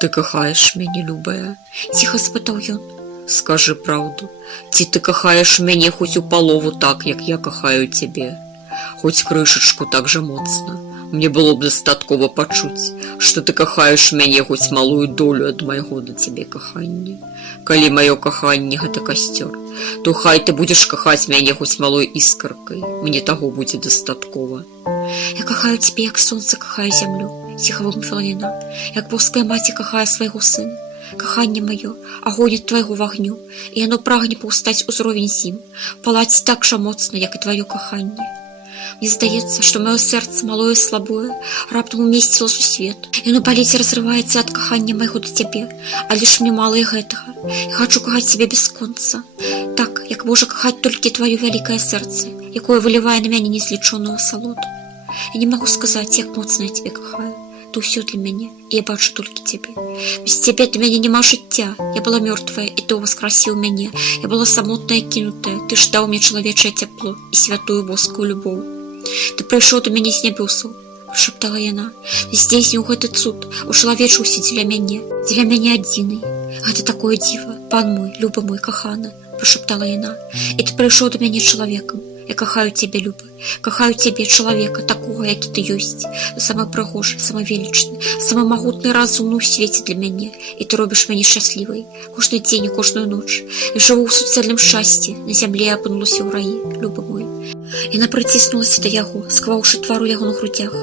Ты кахаеш мяне, любая? Ціха спытаў ён. Скажы праўду. Ці ты кахаеш мяне хоць у палову так, як я кахаю цябе? Хоць крышачку так жа моцна. Мне было б дастаткова пачуць, што ты кахаеш мяне хоць малую долю ад майго да цябе кахання. Калі маё каханне гэта касцёр, то хай ты будзеш кахаць мяне хоць малой іскаркай. Мне таго будзе дастаткова. Я кахаю цябе, як сонца кахае зямлю, ціха вымовіла яна, як боская маці кахае свайго сына. Каханне маё, агонь ад твайго вагню, і яно прагне паўстаць узровень з ім, палаць так жа моцна, як і тваё каханне. Мне здаецца, што маё сэрца малое і слабое раптам умесціла сусвет. Яно баліць і разрываецца ад кахання майго да цябе, але ж мне мала і гэтага. Я хачу кахаць цябе бясконца. Так, як можа кахаць толькі тваё вялікае сэрца, якое вылівае на мяне незлічоную асалоду. Я не магу сказаць, як моцна я цябе кахаю. Ты ўсё для мяне, і я бачу толькі цябе. Без цябе для мяне няма жыцця. Я была мёртвая, і ты ўваскрасіў мяне. Я была самотная, кінутая. Ты ж даў мне чалавечае цяпло і святую боскую любоў. Ты прыйшоў да мяне з нябёсаў, прашаптала яна. Ты здзейсніў гэты цуд, ушалавечыўся дзеля мяне адзінай. Гэта такое дзіва, пан мой, люба мой, каханы, прашаптала яна. І ты прыйшоў да мяне чалавекам. Я кахаю цябе, люба, кахаю цябе, чалавека, такога, які ты ёсць. Ты самы прыгожы, самы велічны, самы магутны разумны ў свеце для мяне, і ты робіш мяне шчаслівай. Кожны дзень і кожную ноч. Я жыву ў суцэльным шчасці, на зямлі я апынулася ў раі, люба мой. Яна прыціснулася да яго, склаўшы твар у яго на грудях.